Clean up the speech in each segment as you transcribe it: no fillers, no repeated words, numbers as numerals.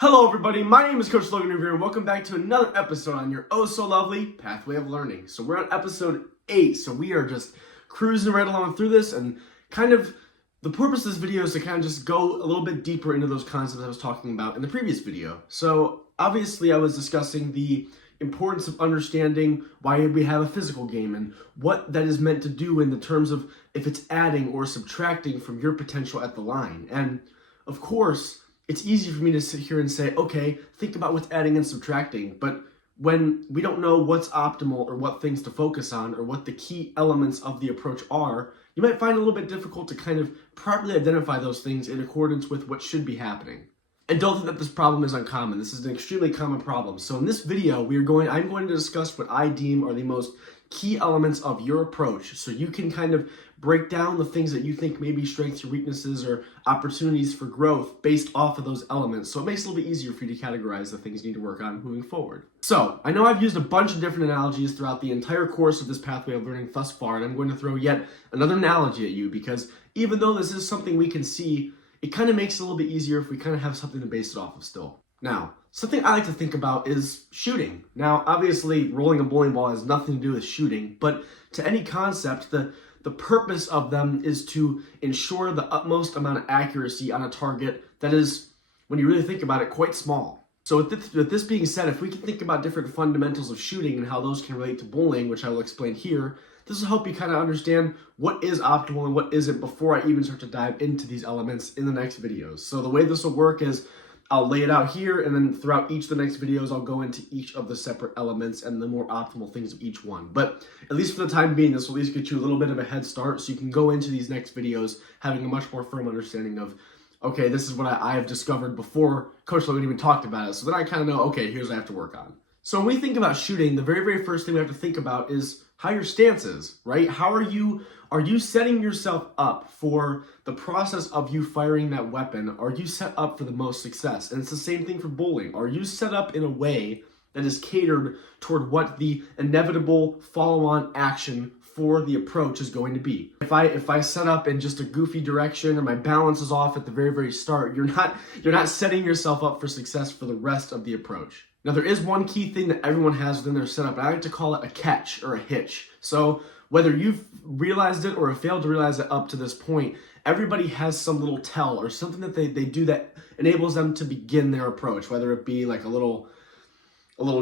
Hello everybody, my name is Coach Logan Revere and welcome back to another episode on your oh so lovely Pathway of Learning. So we're on episode 8, so we are just cruising right along through this, and kind of the purpose of this video is to kind of just go a little bit deeper into those concepts I was talking about in the previous video. So obviously I was discussing the importance of understanding why we have a physical game and what that is meant to do in the terms of if it's adding or subtracting from your potential at the line. And of course, it's easy for me to sit here and say, okay, think about what's adding and subtracting, but when we don't know what's optimal or what things to focus on or what the key elements of the approach are, you might find it a little bit difficult to kind of properly identify those things in accordance with what should be happening. And don't think that this problem is uncommon. This is an extremely common problem. So in this video, I'm going to discuss what I deem are the most key elements of your approach, so you can kind of break down the things that you think may be strengths or weaknesses or opportunities for growth based off of those elements. So it makes it a little bit easier for you to categorize the things you need to work on moving forward. So I know I've used a bunch of different analogies throughout the entire course of this pathway of learning thus far, and I'm going to throw yet another analogy at you, because even though this is something we can see, it kind of makes it a little bit easier if we kind of have something to base it off of still. Now, something I like to think about is shooting. Now, obviously, rolling a bowling ball has nothing to do with shooting, but to any concept, the purpose of them is to ensure the utmost amount of accuracy on a target that is, when you really think about it, quite small. So with this being said, if we can think about different fundamentals of shooting and how those can relate to bowling, which I will explain here, this will help you kind of understand what is optimal and what isn't before I even start to dive into these elements in the next videos. So the way this will work is I'll lay it out here, and then throughout each of the next videos, I'll go into each of the separate elements and the more optimal things of each one. But at least for the time being, this will at least get you a little bit of a head start, so you can go into these next videos having a much more firm understanding of, okay, this is what I have discovered before Coach Logan even talked about it. So then I kind of know, okay, here's what I have to work on. So when we think about shooting, the very, very first thing we have to think about is how your stance is, right? How are you setting yourself up for the process of you firing that weapon? Are you set up for the most success? And it's the same thing for bowling. Are you set up in a way that is catered toward what the inevitable follow-on action for the approach is going to be? If I set up in just a goofy direction or my balance is off at the very, very start, you're not setting yourself up for success for the rest of the approach. Now, there is one key thing that everyone has within their setup, and I like to call it a catch or a hitch. So whether you've realized it or have failed to realize it up to this point, everybody has some little tell or something that they do that enables them to begin their approach, whether it be like a little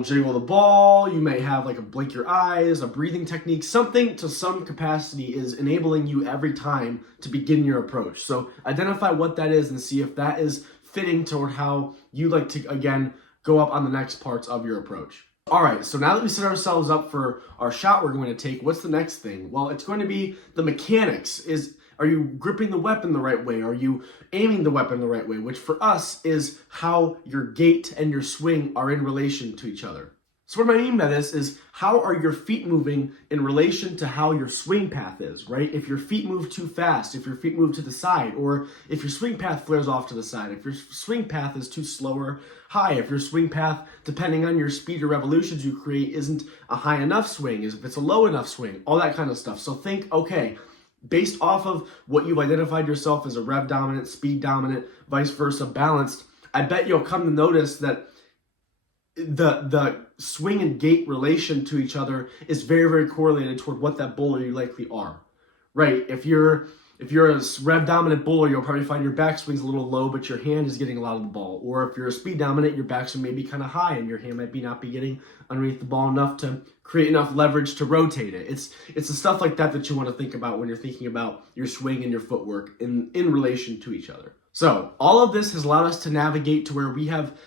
jiggle of the ball, you may have like a blink your eyes, a breathing technique, something to some capacity is enabling you every time to begin your approach. So identify what that is and see if that is fitting toward how you like to, again, go up on the next parts of your approach. All right, so now that we set ourselves up for our shot we're going to take, what's the next thing? Well, it's going to be the mechanics. Are you gripping the weapon the right way? Are you aiming the weapon the right way? Which for us is how your gait and your swing are in relation to each other. So what I mean by this is, how are your feet moving in relation to how your swing path is, right? If your feet move too fast, if your feet move to the side, or if your swing path flares off to the side, if your swing path is too slow or high, if your swing path, depending on your speed or revolutions you create, isn't a high enough swing, if it's a low enough swing, all that kind of stuff. So think, okay, based off of what you've identified yourself as a rev dominant, speed dominant, vice versa, balanced, I bet you'll come to notice that the swing and gait relation to each other is very, very correlated toward what that bowler you likely are, right? If you're a rev dominant bowler, you'll probably find your backswing's a little low, but your hand is getting a lot of the ball. Or if you're a speed dominant, your backswing may be kind of high and your hand might not be getting underneath the ball enough to create enough leverage to rotate it. It's the stuff like that that you want to think about when you're thinking about your swing and your footwork in relation to each other. So all of this has allowed us to navigate to where we have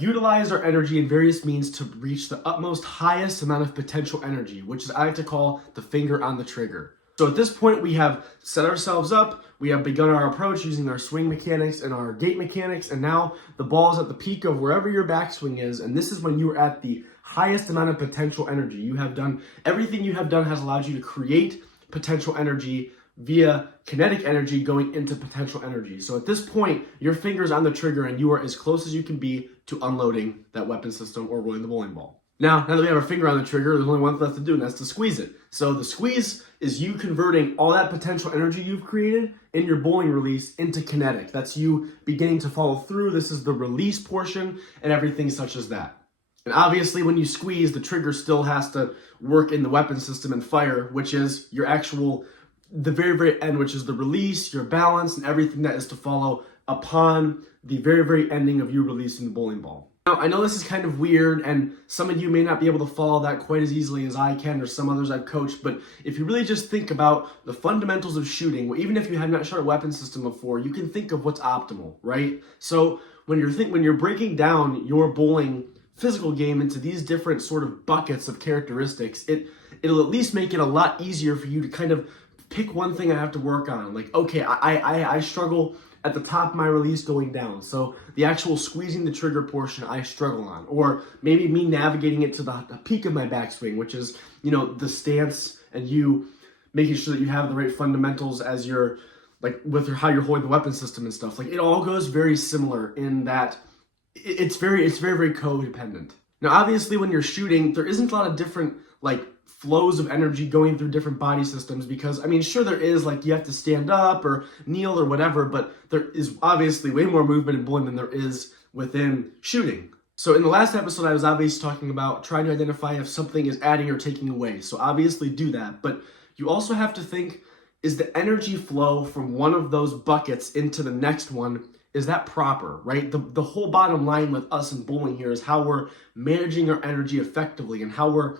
utilized our energy in various means to reach the utmost highest amount of potential energy, which is I like to call the finger on the trigger. So at this point, we have set ourselves up, we have begun our approach using our swing mechanics and our gait mechanics, and now the ball is at the peak of wherever your backswing is, and this is when you are at the highest amount of potential energy. You have done, everything you have done has allowed you to create potential energy via kinetic energy going into potential energy. So at this point, your finger's on the trigger and you are as close as you can be to unloading that weapon system or rolling the bowling ball. Now that we have our finger on the trigger, there's only one thing left to do, and that's to squeeze it. So the squeeze is you converting all that potential energy you've created in your bowling release into kinetic. That's you beginning to follow through. This is the release portion and everything such as that. And obviously when you squeeze, the trigger still has to work in the weapon system and fire, which is your actual, the very, very end, which is the release, your balance, and everything that is to follow upon the very, very ending of you releasing the bowling ball. Now, I know this is kind of weird, and some of you may not be able to follow that quite as easily as I can or some others I've coached, but if you really just think about the fundamentals of shooting, well, even if you have not shot a weapon system before, you can think of what's optimal, right? So when you're breaking down your bowling physical game into these different sort of buckets of characteristics, it'll at least make it a lot easier for you to kind of pick one thing I have to work on. Like, okay, I struggle at the top of my release going down. So the actual squeezing the trigger portion I struggle on. Or maybe me navigating it to the peak of my backswing, which is, you know, the stance and you making sure that you have the right fundamentals as you're, like, with how you're holding the weapon system and stuff. Like, it all goes very similar in that it's very, very codependent. Now, obviously, when you're shooting, there isn't a lot of different, like, flows of energy going through different body systems because, I mean, sure there is, like, you have to stand up or kneel or whatever, but there is obviously way more movement in bowling than there is within shooting. So in the last episode, I was obviously talking about trying to identify if something is adding or taking away. So obviously do that, but you also have to think, is the energy flow from one of those buckets into the next one, is that proper, right? The whole bottom line with us in bowling here is how we're managing our energy effectively and how we're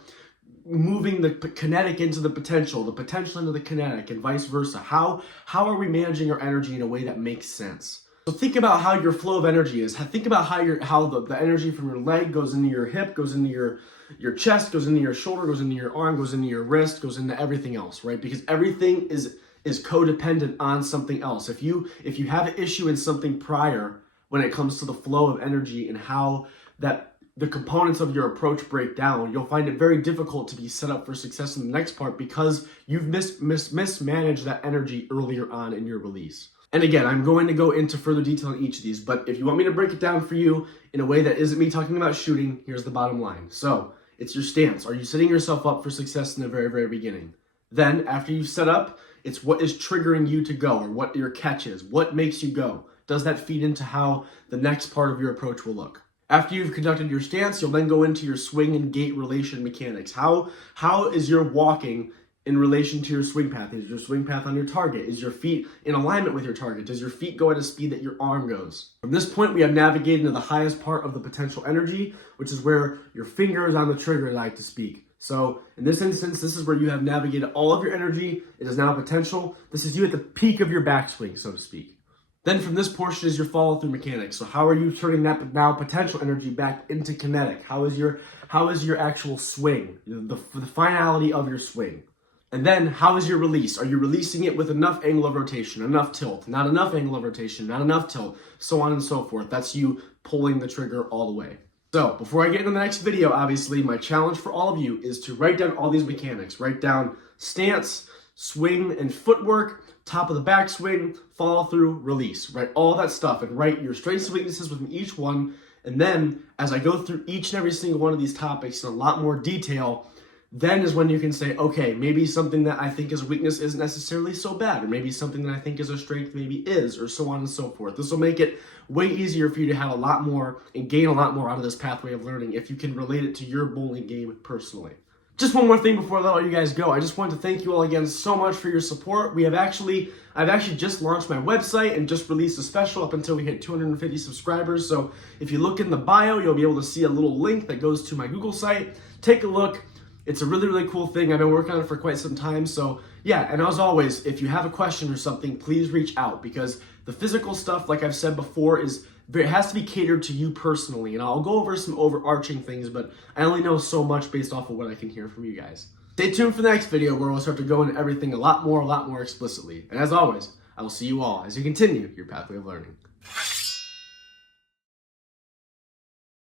moving the kinetic into the potential into the kinetic, and vice versa. How are we managing our energy in a way that makes sense? So think about how your flow of energy is. Think about how the energy from your leg goes into your hip, goes into your chest, goes into your shoulder, goes into your arm, goes into your wrist, goes into everything else, right? Because everything is codependent on something else. If you have an issue in something prior when it comes to the flow of energy and how the components of your approach break down, you'll find it very difficult to be set up for success in the next part because you've mismanaged that energy earlier on in your release. And again, I'm going to go into further detail on each of these, but if you want me to break it down for you in a way that isn't me talking about shooting, here's the bottom line. So it's your stance. Are you setting yourself up for success in the very, very beginning? Then after you've set up, it's what is triggering you to go, or what your catch is. What makes you go? Does that feed into how the next part of your approach will look? After you've conducted your stance, you'll then go into your swing and gait relation mechanics. How is your walking in relation to your swing path? Is your swing path on your target? Is your feet in alignment with your target? Does your feet go at a speed that your arm goes? From this point, we have navigated into the highest part of the potential energy, which is where your finger is on the trigger, like to speak. So in this instance, this is where you have navigated all of your energy. It is now potential. This is you at the peak of your backswing, so to speak. Then from this portion is your follow-through mechanics. So how are you turning that now potential energy back into kinetic? How is your actual swing, the finality of your swing? And then how is your release? Are you releasing it with enough angle of rotation, enough tilt, not enough angle of rotation, not enough tilt, so on and so forth? That's you pulling the trigger all the way. So before I get into the next video, obviously my challenge for all of you is to write down all these mechanics. Write down stance, swing and footwork, top of the backswing, follow through, release. Write all that stuff and write your strengths and weaknesses within each one. And then as I go through each and every single one of these topics in a lot more detail, then is when you can say, okay, maybe something that I think is a weakness isn't necessarily so bad, or maybe something that I think is a strength maybe is, or so on and so forth. This will make it way easier for you to have a lot more and gain a lot more out of this pathway of learning if you can relate it to your bowling game personally. Just one more thing before I let all you guys go. I just want to thank you all again so much for your support. I've actually just launched my website and just released a special up until we hit 250 subscribers. So if you look in the bio, you'll be able to see a little link that goes to my Google site. Take a look. It's a really, really cool thing. I've been working on it for quite some time. So yeah, and as always, if you have a question or something, please reach out, because the physical stuff, like I've said before, it has to be catered to you personally. And I'll go over some overarching things, but I only know so much based off of what I can hear from you guys. Stay tuned for the next video where we'll start to go into everything a lot more explicitly. And as always, I will see you all as you continue your pathway of learning.